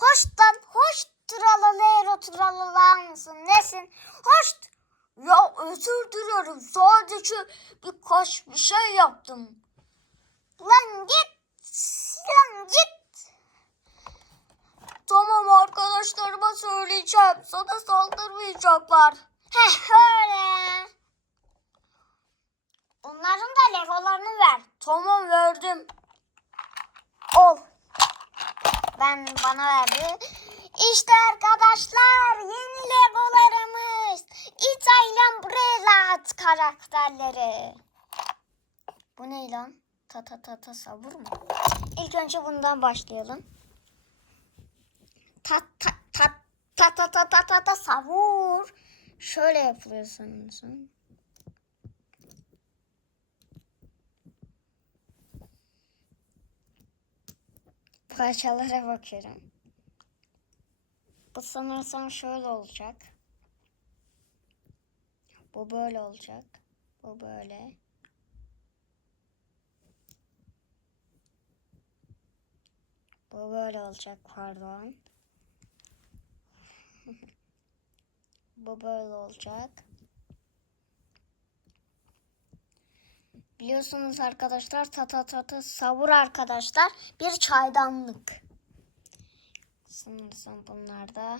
Hoştan hoş tralalayro tralalar mısın? Nesin? Hoş. Ya özür dilerim. Sadece birkaç bir şey yaptım. Lan git. Lan git. Tamam arkadaşlarıma söyleyeceğim. Sana saldırmayacaklar. Heh öyle. Onların da legolarını ver. Tamam verdim. Ol ben bana verdi. İşte arkadaşlar yeni legolarımız. İtalyan Brelat karakterleri. Bu ne lan? Ta ta ta ta savur mu? İlk önce bundan başlayalım. Ta ta ta ta ta ta ta ta savur. Şöyle yapılıyor sanırsın. Parçalara bakıyorum. Bu sanırsam şöyle olacak. Bu böyle olacak. Bu böyle. Bu böyle olacak pardon. Bu böyle olacak. Biliyorsunuz arkadaşlar tata tata savur arkadaşlar bir çaydanlık. Sanırsam bunlar da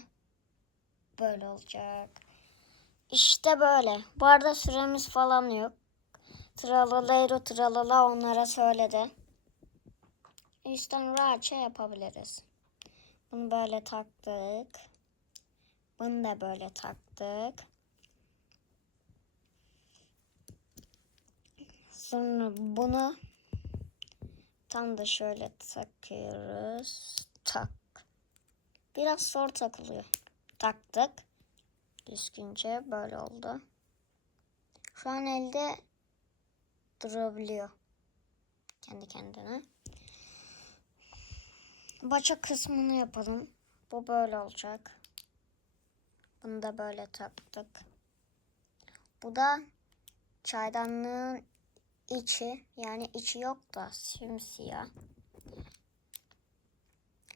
böyle olacak. İşte böyle. Bu arada süremiz falan yok. Tralalero tralala onlara söyledi. Üstten rahatça yapabiliriz. Bunu böyle taktık. Bunu da böyle taktık. Sonra bunu tam da şöyle takıyoruz. Tak. Biraz zor takılıyor. Taktık. Düzgünce böyle oldu. Şu an elde durabiliyor. Kendi kendine. Baça kısmını yapalım. Bu böyle olacak. Bunu da böyle taktık. Bu da çaydanlığın içi yani içi yok da simsiyah.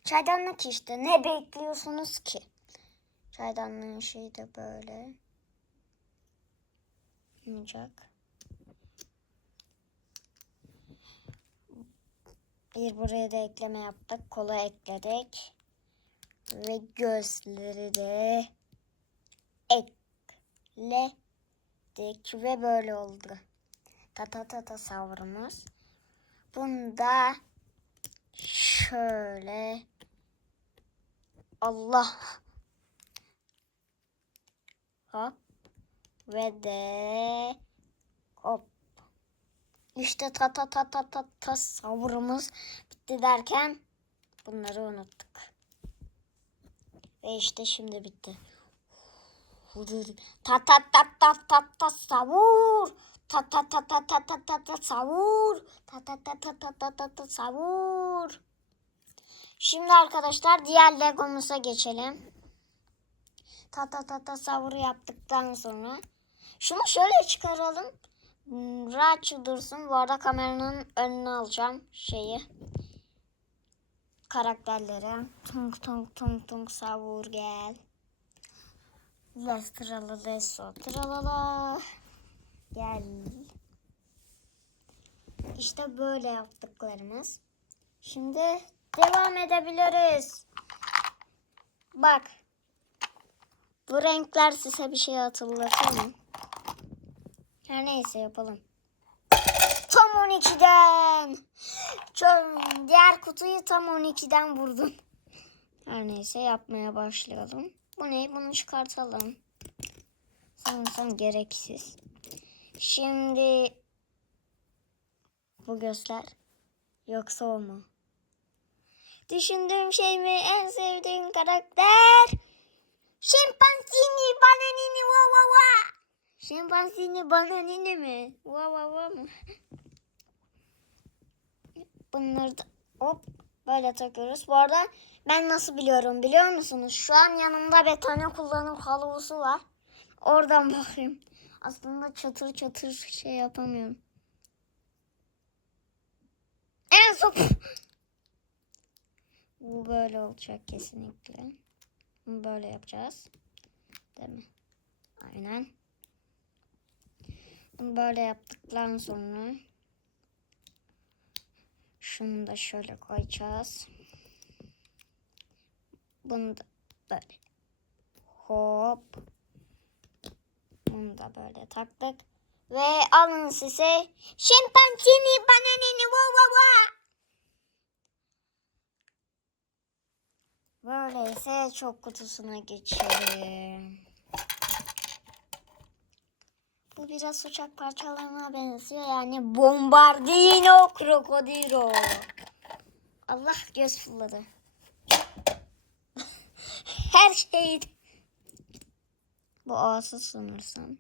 Çaydanlık işte ne bekliyorsunuz ki? Çaydanlığın şeyi de böyle. Olacak. Bir buraya da ekleme yaptık. Kola ekledik. Ve gözleri de ekledik. Ve böyle oldu. Ta ta ta ta savrumuz. Bunda şöyle Allah hop ve de hop işte ta ta ta ta bitti derken bunları unuttuk. Ve işte şimdi bitti. Ta ta ta ta ta ta savur. Ta ta ta ta ta ta ta ta savur. Ta ta ta ta ta ta ta ta savur. Şimdi arkadaşlar diğer Legomuza geçelim. Ta ta ta ta savur yaptıktan sonra şunu şöyle çıkaralım. Hmm, Rahatça dursun. Bu arada kameranın önüne alacağım şeyi. Karakterleri. Tung tung tung tung savur gel. Les tralala leso tralala. Gel. İşte böyle yaptıklarımız. Şimdi devam edebiliriz. Bak. Bu renkler size bir şey hatırlatır mı? Her neyse yapalım. Tam 12'den. Çok, diğer kutuyu tam 12'den vurdum. Her neyse yapmaya başlayalım. Bu ne? Bunu çıkartalım. Sanırsam gereksiz. Şimdi bu gözler yoksa o mu? Düşündüğüm şey mi? En sevdiğim karakter? Şimpanzini bananini va va va. Şimpanzini bananini mi? Va va va mı? Bunları da hop böyle takıyoruz. Bu arada ben nasıl biliyorum biliyor musunuz? Şu an yanımda betone kullanım kılavuzu var. Oradan bakayım. Aslında çatır çatır şey yapamıyorum. En son Bu böyle olacak kesinlikle. Bunu böyle yapacağız. Değil mi? Aynen. Böyle yaptıktan sonra şunu da şöyle koyacağız. Bunu da böyle. Hop. Bunu da böyle taktık. Ve alın size şempanzini bananini va va va. Böyleyse çok kutusuna geçelim. Bu biraz uçak parçalarına benziyor. Yani bombardino krokodilo. Allah göz fırladı. Her şey. Bu ağası sanırsam.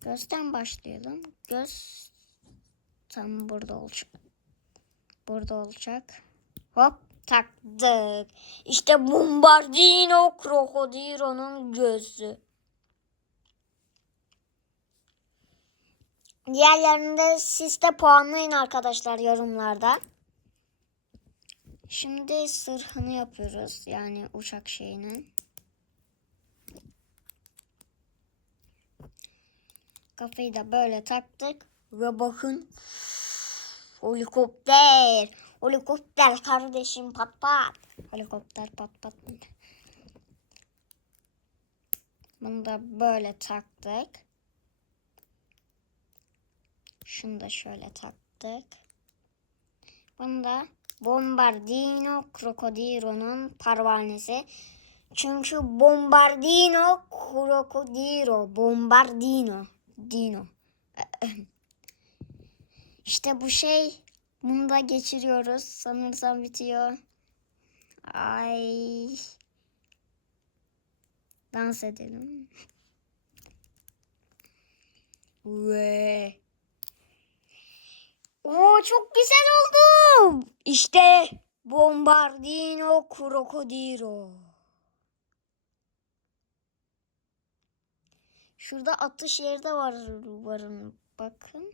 Gözden başlayalım. Göz tam burada olacak. Burada olacak. Hop taktık. İşte Bombardino Crocodilo'nun gözü. Diğerlerini de siz de puanlayın arkadaşlar yorumlarda. Şimdi sırhını yapıyoruz. Yani uçak şeyinin. Kafayı da böyle taktık. Ve bakın. Helikopter. Helikopter kardeşim pat pat. Helikopter pat pat. Bunu da böyle taktık. Şunu da şöyle taktık. Bunu da Bombardino Crocodilo'nun parvanesi. Çünkü Bombardino Crocodilo. Bombardino. Dino. İşte bu şey. Bunu da geçiriyoruz. Sanırsam bitiyor. Ay. Dans edelim. Ve. Oo çok güzel oldu. İşte Bombardino Crocodilo. Şurada atış yeri de var varın bakın.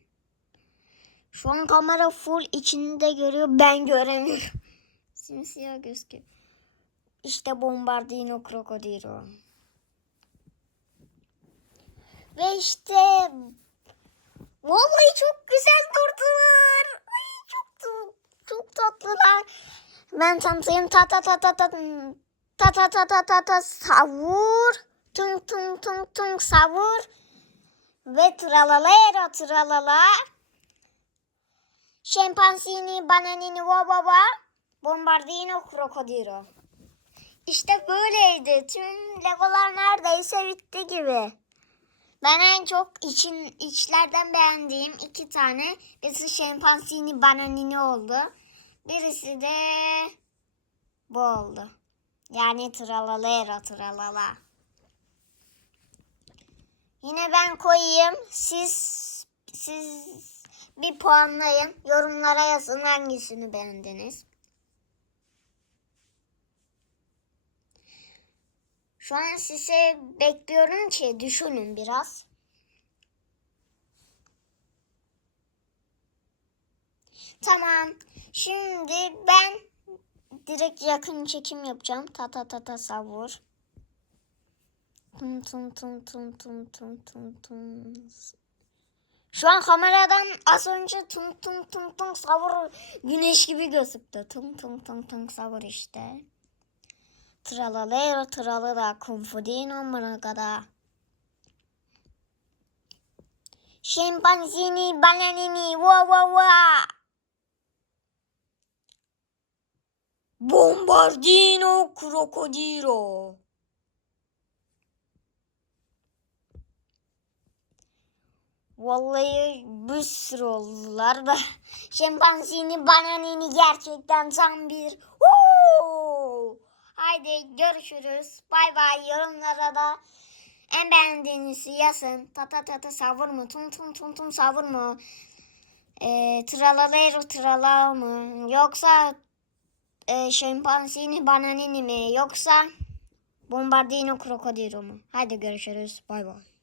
Şu an kamera full içinde görüyor ben göremiyorum. Simsiyah gözüküyor. İşte Bombardino Crocodilo. Ve işte Vallahi çok güzel durdular. Ay çok çok, tatlılar. Ben tanıtayım ta ta ta ta ta ta ta ta ta ta ta savur. Tung tung tung tung savur. Ve tralalero tralala. Şempanzini bananini va va. Bombardino krokodilo. İşte böyleydi. Tüm legolar neredeyse bitti gibi. Ben en çok için içlerden beğendiğim iki tane birisi şempanzini bananini oldu. Birisi de bu oldu. Yani tralalero tralala. Yine ben koyayım. Siz siz bir puanlayın. Yorumlara yazın hangisini beğendiniz. Şu an size bekliyorum ki düşünün biraz. Tamam. Şimdi ben direkt yakın çekim yapacağım. Ta ta ta ta savur. Tum tum tum tum tum tum tum tum. Şu an kameradan az önce tum tum tum tum savur güneş gibi gözüktü. Tum tum tum tum savur işte. Tralalero tralala confudino maragada. Scimpanzini bananini wa wa wa. Bombardino crocodilo. Vallahi bir sürü oldular da şempanzini bananini gerçekten tam bir Woo! Haydi görüşürüz. Bay bay. Yorumlara da en beğendiğinizi yazın. Ta ta ta ta savur mu? Tum tum tum tum savur mu? E, tralalero trala mı? Yoksa e, şempanzini bananini mi? Yoksa bombardino krokodilo mu? Haydi görüşürüz. Bay bay.